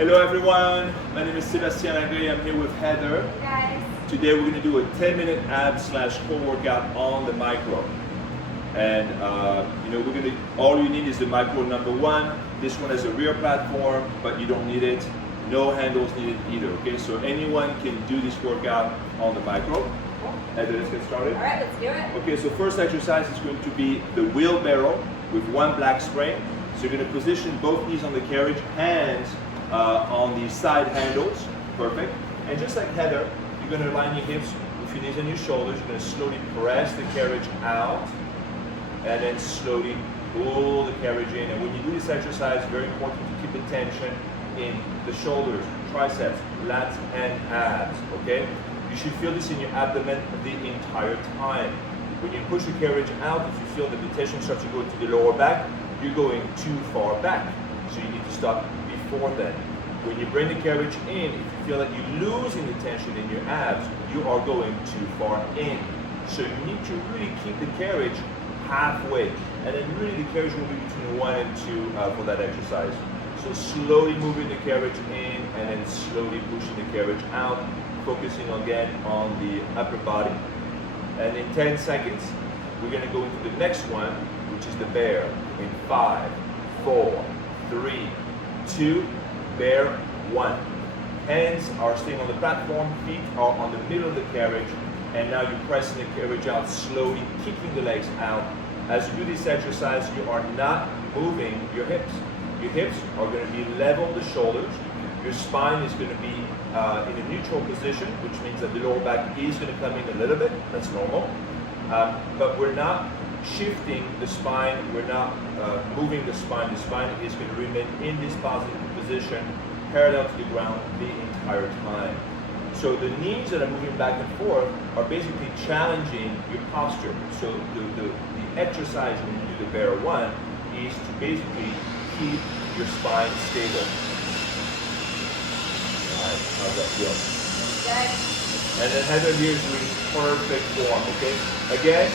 Hello everyone, my name is Sebastien and Heather. I'm here with Heather. Hey guys. Today we're going to do a 10-minute ab/core workout on the micro. And we're going to, all you need is the micro number one. This one has a rear platform, but you don't need it. No handles needed either, okay? So anyone can do this workout on the micro. Heather, let's get started. All right, let's do it. Okay, so first exercise is going to be the wheelbarrow with one black spring. So you're going to position both knees on the carriage, hands on the side handles, perfect. And just like Heather, you're going to align your hips with your knees and your shoulders. You're going to slowly press the carriage out, and then slowly pull the carriage in. And when you do this exercise, very important to keep the tension in the shoulders, triceps, lats, and abs, okay? You should feel this in your abdomen the entire time. When you push the carriage out, if you feel that the tension starts to go to the lower back, you're going too far back. So you need to stop before then. When you bring the carriage in, if you feel that you're losing the tension in your abs, you are going too far in. So you need to really keep the carriage halfway. And then really the carriage will be between 1 and 2 for that exercise. So slowly moving the carriage in and then slowly pushing the carriage out, focusing again on the upper body. And in 10 seconds, we're going to go into the next one, which is the bear. In 5, 4, 3, 2, bear, 1. Hands are staying on the platform, feet are on the middle of the carriage, and now you're pressing the carriage out slowly, kicking the legs out. As you do this exercise, you are not moving your hips. Your hips are going to be level with the shoulders. Your spine is going to be in a neutral position, which means that the lower back is going to come in a little bit. That's normal. But we're not shifting the spine. We're not moving the spine. The spine is going to remain in this positive position, parallel to the ground the entire time. So the knees that are moving back and forth are basically challenging your posture. So the exercise when you do the bear one is to basically keep your spine stable. Alright, how's that feel? Good. And then Heather here is doing perfect form, okay? Again,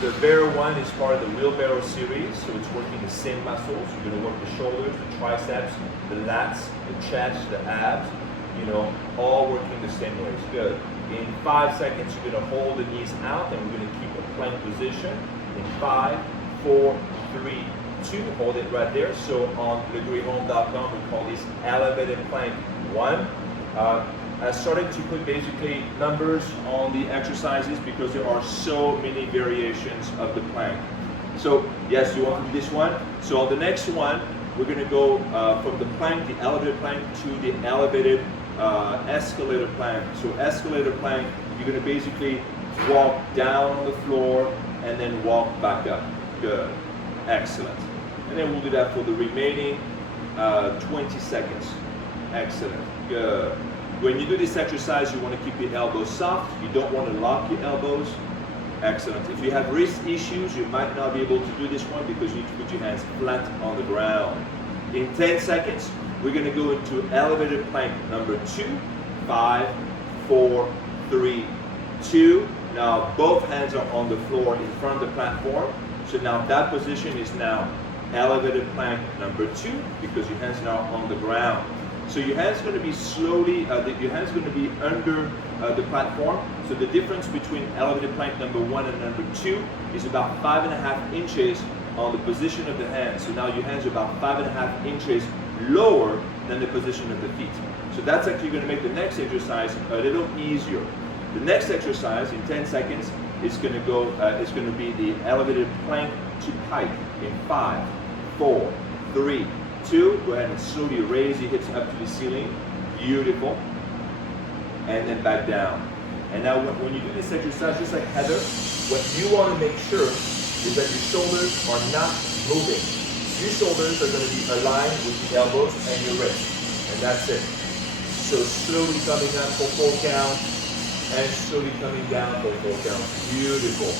the bear one is part of the wheelbarrow series, so it's working the same muscles. You're going to work the shoulders, the triceps, the lats, the chest, the abs, all working the same ways. Good. In 5 seconds, you're going to hold the knees out, and we're going to keep a plank position. In 5, 4, 3, 2, hold it right there. So on legreehome.com, we call this elevated plank 1. I started to put basically numbers on the exercises because there are so many variations of the plank. So yes, you want to do this one. So on the next one, we're going to go from the plank, the elevated plank, to the elevated escalator plank. So escalator plank, you're going to basically walk down on the floor and then walk back up. Good. Excellent. And then we'll do that for the remaining 20 seconds. Excellent. Good. When you do this exercise, you want to keep the elbows soft. You don't want to lock your elbows. Excellent. If you have wrist issues, you might not be able to do this one because you need to put your hands flat on the ground. In 10 seconds, we're going to go into elevated plank number 2, 5, 4, 3, 2. Now both hands are on the floor in front of the platform. So now that position is now elevated plank number 2 because your hands are now on the ground. So your hands going to be slowly, your hands going to be under the platform. So the difference between elevated plank number 1 and number 2 is about 5.5 inches on the position of the hands. So now your hands are about 5.5 inches lower than the position of the feet. So that's actually going to make the next exercise a little easier. The next exercise in 10 seconds is going to go. It's going to be the elevated plank to pike in 5, 4, 3, 2. Go ahead and slowly raise your hips up to the ceiling. Beautiful. And then back down. And now when you do this exercise, just like Heather, what you want to make sure is that your shoulders are not moving. Your shoulders are going to be aligned with the elbows and your wrists. And that's it. So slowly coming up for 4 count and slowly coming down for 4 count. Beautiful.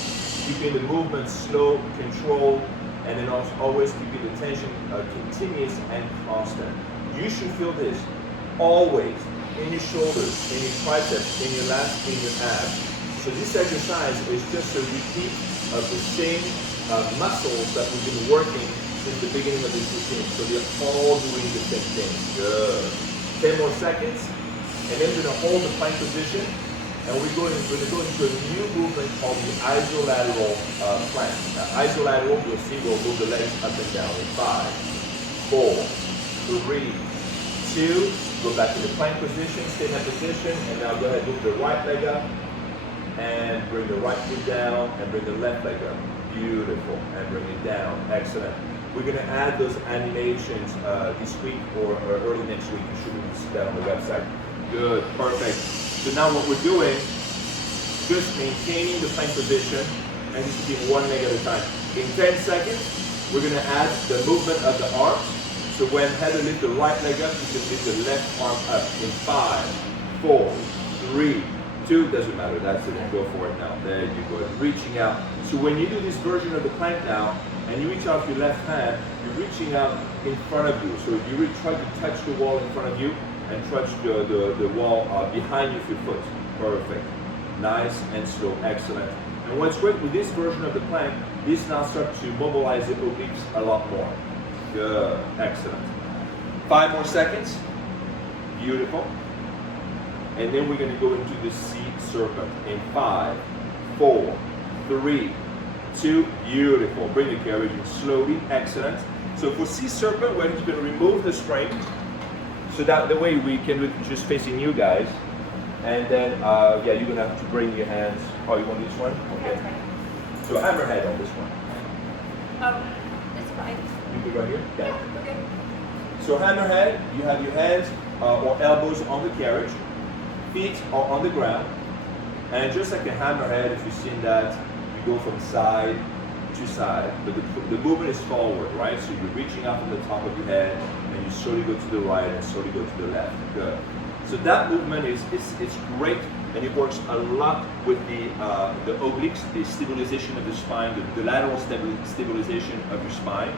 Keeping the movement slow, controlled, and then also always keeping the tension continuous and constant. You should feel this always in your shoulders, in your triceps, in your lats, in your abs. So this exercise is just a repeat of the same muscles that we've been working since the beginning of this routine. So they're all doing the same thing. Good. 10 more seconds. And then we're going to hold the plank position. And we're going to go into a new movement called the isolateral plank. Now, isolateral, you'll see we'll move the legs up and down in 5, 4, 3, 2. Go back to the plank position, stay in that position, and now go ahead and move the right leg up. And bring the right foot down and bring the left leg up. Beautiful. And bring it down. Excellent. We're going to add those animations this week or early next week. You should see that on the website. Good. Perfect. So now what we're doing, just maintaining the plank position and just keep one leg at a time. In 10 seconds, we're going to add the movement of the arms. So when Heather lifts the right leg up, you can lift the left arm up in 5, 4, 3, 2, doesn't matter, that's it, and go for it now. There you go, reaching out. So when you do this version of the plank now, and you reach out with your left hand, you're reaching out in front of you. So you really try to touch the wall in front of you, and touch the wall behind you with your foot. Perfect. Nice and slow, excellent. And what's great with this version of the plank, this now starts to mobilize the obliques a lot more. Good, excellent. 5 more seconds. Beautiful. And then we're going to go into the sea serpent in 5, 4, 3, 2. Beautiful. Bring the carriage in slowly. Excellent. So for sea serpent, we're just going to remove the spring. So that the way we can do it just facing you guys. And then, yeah, you're going to have to bring your hands. Oh, you want this one? Okay. So hammerhead on this one. It's fine. You go right here? Yeah, okay. So hammerhead, you have your hands or elbows on the carriage. Feet are on the ground, and just like a hammerhead, if you've seen that, you go from side to side, but the movement is forward, right? So you're reaching up from the top of your head, and you slowly go to the right and slowly go to the left. Good. So that movement is great, and it works a lot with the obliques, the stabilization of the spine, the lateral stabilization of your spine.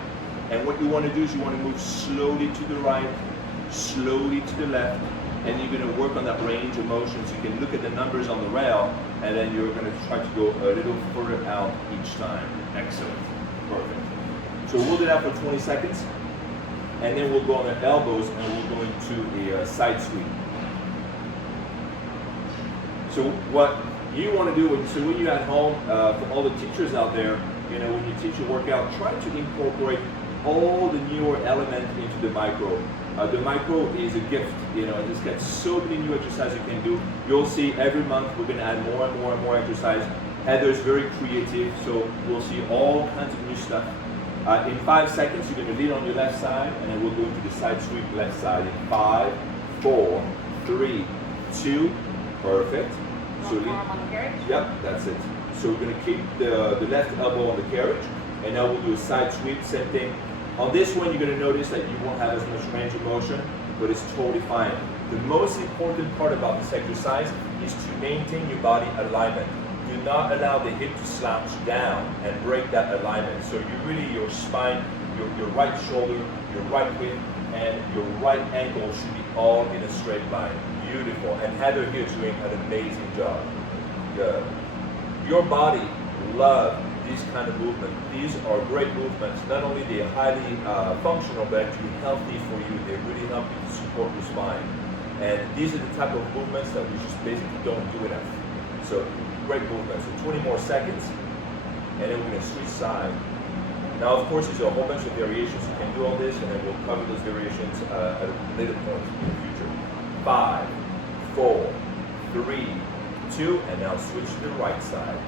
And what you want to do is you want to move slowly to the right, slowly to the left. And you're going to work on that range of motion, so you can look at the numbers on the rail, and then you're going to try to go a little further out each time. Excellent. Perfect. So we'll do that for 20 seconds, and then we'll go on the elbows, and we'll go into the side sweep. So what you want to do, when you're at home, for all the teachers out there, you know, when you teach a workout, try to incorporate all the newer elements into the micro. The micro is a gift, you know, and it's got so many new exercises you can do. You'll see every month we're going to add more and more and more exercise. Heather's very creative, so we'll see all kinds of new stuff. In 5 seconds, you're going to lead on your left side, and then we'll go into the side sweep left side in 5, 4, 3, 2, perfect. So lead. On the carriage? Yep, that's it. So we're going to keep the left elbow on the carriage, and now we'll do a side sweep, same thing. On this one, you're going to notice that you won't have as much range of motion, but it's totally fine. The most important part about this exercise is to maintain your body alignment. Do not allow the hip to slouch down and break that alignment. So you really, your spine, your right shoulder, your right hip, and your right ankle should be all in a straight line. Beautiful. And Heather here is doing an amazing job. Good. Your body loves these kind of movements. These are great movements. Not only they're highly functional, but actually healthy for you. They really help you to support your spine. And these are the type of movements that we just basically don't do enough. So great movements. So 20 more seconds, and then we're going to switch side. Now, of course, there's a whole bunch of variations. You can do all this, and then we'll cover those variations at a later point in the future. 5, 4, 3, 2, and now switch to the right side.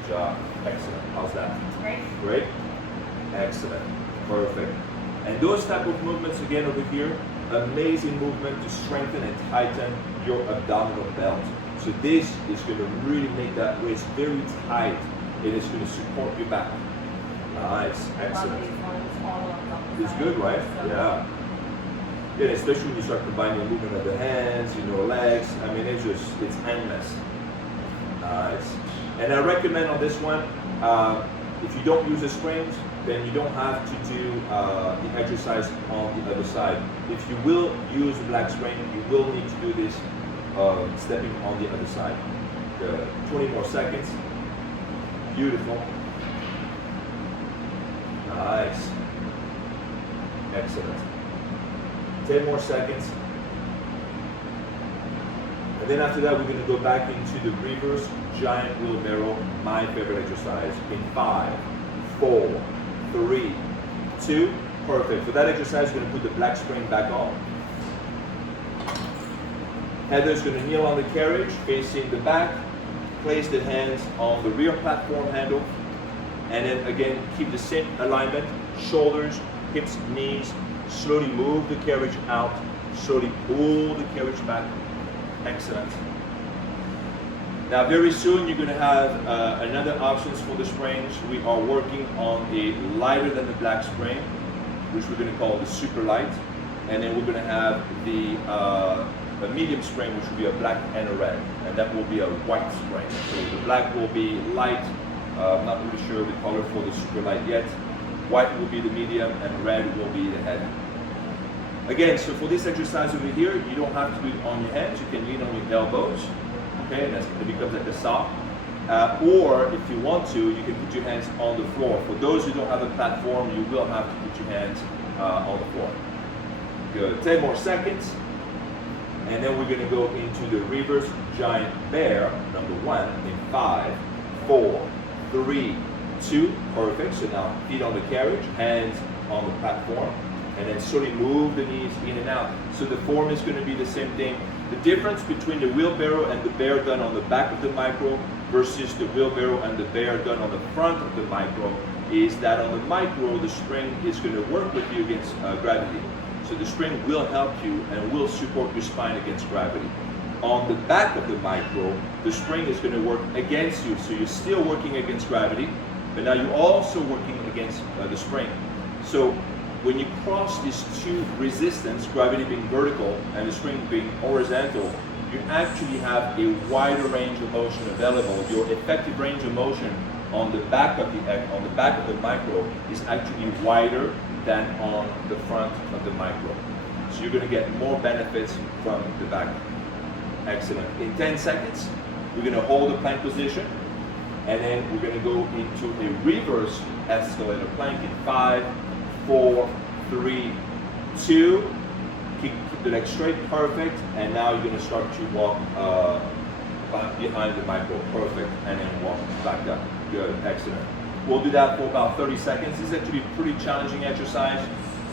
Good job. Excellent. How's that? Great. Great. Excellent. Perfect. And those type of movements again over here, amazing movement to strengthen and tighten your abdominal belt. So this is going to really make that waist very tight. It is going to support your back. Nice. Excellent. It's good, right? Yeah. Yeah, especially when you start combining the movement of the hands, legs. I mean, it's endless. Nice. And I recommend on this one, if you don't use the springs, then you don't have to do the exercise on the other side. If you will use the black spring, you will need to do this stepping on the other side. 20 more seconds. Beautiful. Nice. Excellent. 10 more seconds. And then after that, we're going to go back into the reverse giant wheelbarrow, my favorite exercise, in 5, 4, 3, 2, perfect. For that exercise, we're going to put the black spring back on. Heather's going to kneel on the carriage, facing the back, place the hands on the rear platform handle, and then again, keep the same alignment, shoulders, hips, knees, slowly move the carriage out, slowly pull the carriage back. Excellent. Now very soon you're going to have another options for the springs. We are working on a lighter than the black spring, which we're going to call the super light, and then we're going to have the a medium spring, which will be a black and a red, and that will be a white spring. So the black will be light. I'm not really sure the color for the super light yet. White will be the medium, and red will be the heavy. Again, so for this exercise over here, you don't have to do it on your hands. You can lean on your elbows, okay, and it becomes like a sock. Or if you want to, you can put your hands on the floor. For those who don't have a platform, you will have to put your hands on the floor. Good. 10 more seconds. And then we're going to go into the reverse giant bear, number 1, in 5, 4, 3, 2, perfect. So now feet on the carriage, hands on the platform, and then slowly move the knees in and out. So the form is going to be the same thing. The difference between the wheelbarrow and the bear done on the back of the micro versus the wheelbarrow and the bear done on the front of the micro is that on the micro, the spring is going to work with you against gravity. So the spring will help you and will support your spine against gravity. On the back of the micro, the spring is going to work against you. So you're still working against gravity, but now you're also working against the spring. So when you cross these two resistance, gravity being vertical and the spring being horizontal, you actually have a wider range of motion available. Your effective range of motion on the back of the micro is actually wider than on the front of the micro. So you're going to get more benefits from the back. Excellent. In 10 seconds, we're going to hold the plank position, and then we're going to go into a reverse escalator plank in 5, 4, 3, 2. Keep the legs straight, perfect. And now you're going to start to walk behind the micro, perfect, and then walk back up. Good, excellent. We'll do that for about 30 seconds. This is actually a pretty challenging exercise.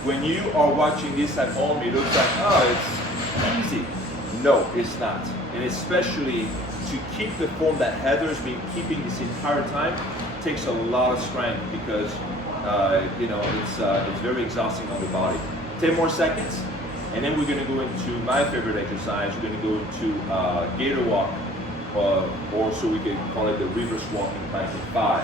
When you are watching this at home, it looks like, oh, it's easy. No, it's not. And especially to keep the form that Heather's been keeping this entire time takes a lot of strength because it's very exhausting on the body. 10 more seconds, and then we're going to go into my favorite exercise. We're going to go into Gator walk, or so we can call it the reverse walking plank in 5,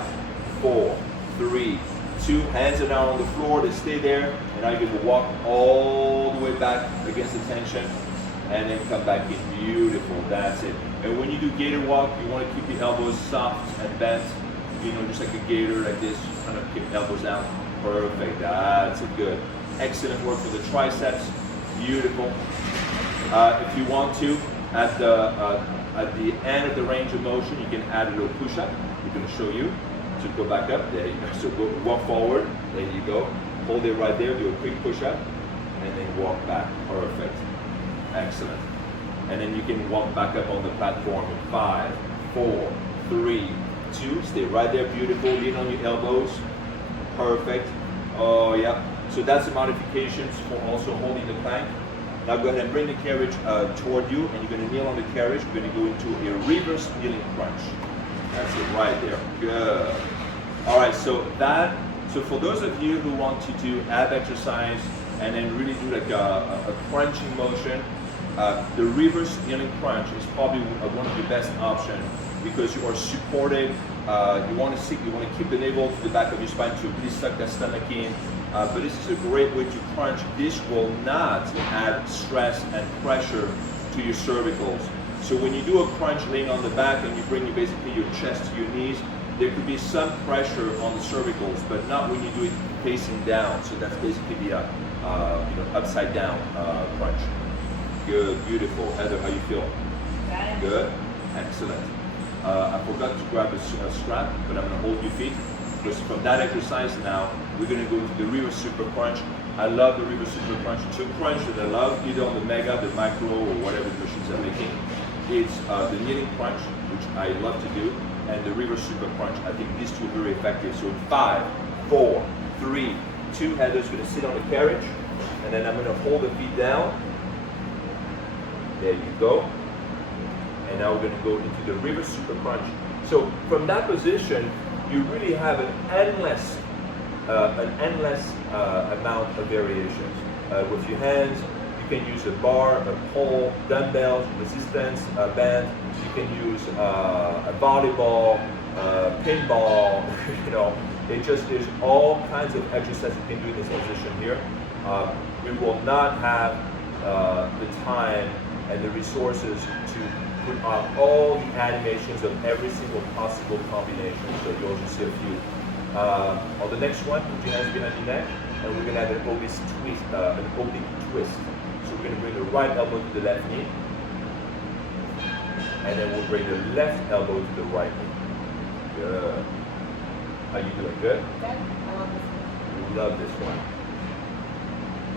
4, 3, 2. Hands are now on the floor. They stay there, and now you're going to walk all the way back against the tension, and then come back in. Beautiful. That's it. And when you do Gator walk, you want to keep the elbows soft and bent. Just like a gator, like this. Kind of keep elbows down. Perfect. That's it. Good. Excellent work for the triceps. Beautiful. If you want to, at the end of the range of motion, you can add a little push-up. We're going to show you. So go back up. There you go. So go walk forward. There you go. Hold it right there. Do a quick push-up, and then walk back. Perfect. Excellent. And then you can walk back up on the platform in 5, 4, 3, 2. Stay right there. Beautiful. Lean on your elbows. Perfect. Oh, yeah. So that's the modifications for also holding the plank. Now go ahead and bring the carriage toward you, and you're going to kneel on the carriage. We're going to go into a reverse kneeling crunch. That's it right there. Good. All right. So for those of you who want to do ab exercise and then really do like a crunching motion, the reverse kneeling crunch is probably one of your best options because you are supported. You want to keep the navel to the back of your spine to really suck that stomach in. But this is a great way to crunch. This will not add stress and pressure to your cervicals. So when you do a crunch laying on the back and you bring basically your chest to your knees, there could be some pressure on the cervicals, but not when you do it facing down. So that's basically the upside down crunch. Good, beautiful. Heather, how you feel? Good, excellent. I forgot to grab a strap, but I'm going to hold your feet. Because from that exercise now, we're going to go into the reverse super crunch. I love the River Super Crunch. Two crunch that I love, either on the Mega, the Micro, or whatever the machines are making. It's the kneading crunch, which I love to do, and the River Super Crunch. I think these two are very effective. So in 5, 4, 3, 2, Heather's going to sit on the carriage, and then I'm going to hold the feet down. There you go. And now we're going to go into the River Super Crunch. So from that position, you really have an endless amount of variations. With your hands, you can use a bar, a pole, dumbbells, resistance, a band. You can use a volleyball, pinball. You know, there's all kinds of exercises you can do in this position here. We will not have the time and the resources to put out all the animations of every single possible combination. So you'll just see a few. On the next one, put your hands behind your neck, and we're going to have an oblique twist. So we're going to bring the right elbow to the left knee, and then we'll bring the left elbow to the right knee. Good. How you doing? Good? Good. I love this one. You love this one.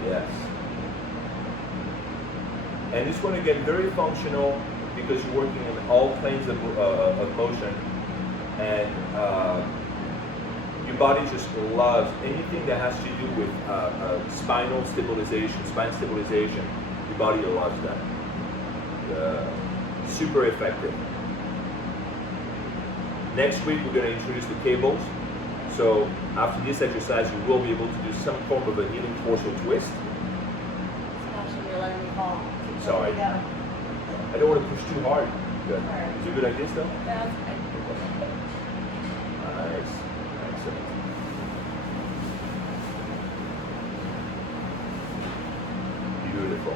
Yes. And this one again, very functional because you're working in all planes of motion, and your body just loves anything that has to do with spine stabilization. Your body loves that. Super effective. Next week we're going to introduce the cables. So after this exercise, you will be able to do some form of a kneeling torso twist. Actually, you're letting me fall. Sorry. There I don't want to push too hard. Good. Right. Is it good like this though? That's good. Nice. Excellent. Beautiful.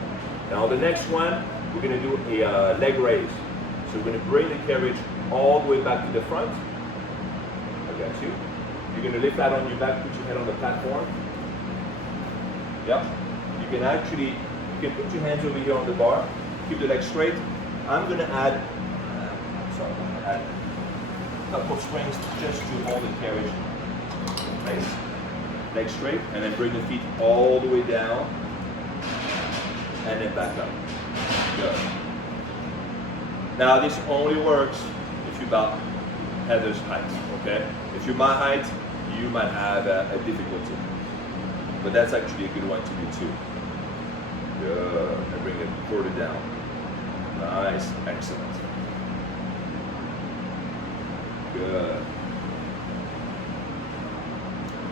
Now the next one, we're going to do a leg raise. So we're going to bring the carriage all the way back to the front. I got you. You're going to lift that on your back, put your head on the platform. Yep. You can put your hands over here on the bar. Keep the legs straight. I'm going to add a couple of springs just to hold the carriage. Nice. Legs straight, and then bring the feet all the way down, and then back up. Good. Now this only works if you're about Heather's height, okay? If you're my height, you might have a difficulty. But that's actually a good one to do too. Good. And bring it further down. Nice. Excellent. Good.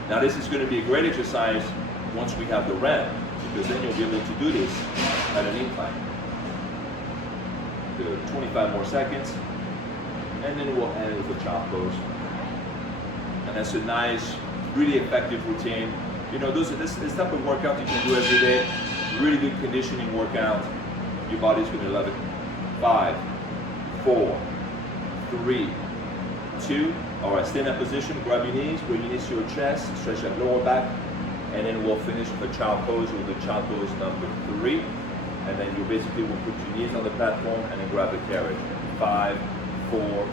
Now this is going to be a great exercise once we have the ramp, because then you'll be able to do this at an incline. Do 25 more seconds, and then we'll end with a child pose. And that's a nice, really effective routine. You know, this type of workout you can do every day. Really good conditioning workout. Your body's going to love it. 5, 4, 3, 2. All right, stay in that position. Grab your knees, bring your knees to your chest, stretch that lower back, and then we'll finish with a child pose with the child pose number 3. And then you basically will put your knees on the platform and then grab the carriage. 5, 4,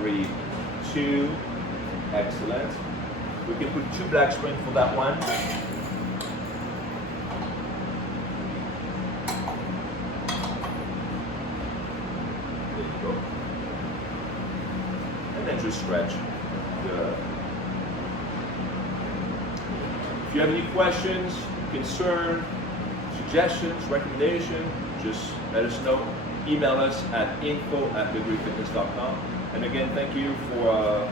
3, 2. Excellent. We can put 2 black springs for that one. There you go. And then just stretch. Good. If you have any questions, concern, suggestions, recommendation, just let us know. Email us at info@thegreatfitness.com. And again, thank you for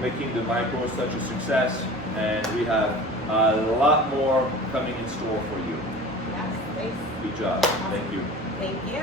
making the micro such a success. And we have a lot more coming in store for you. Yes, thanks. Good job. Thank you. Thank you.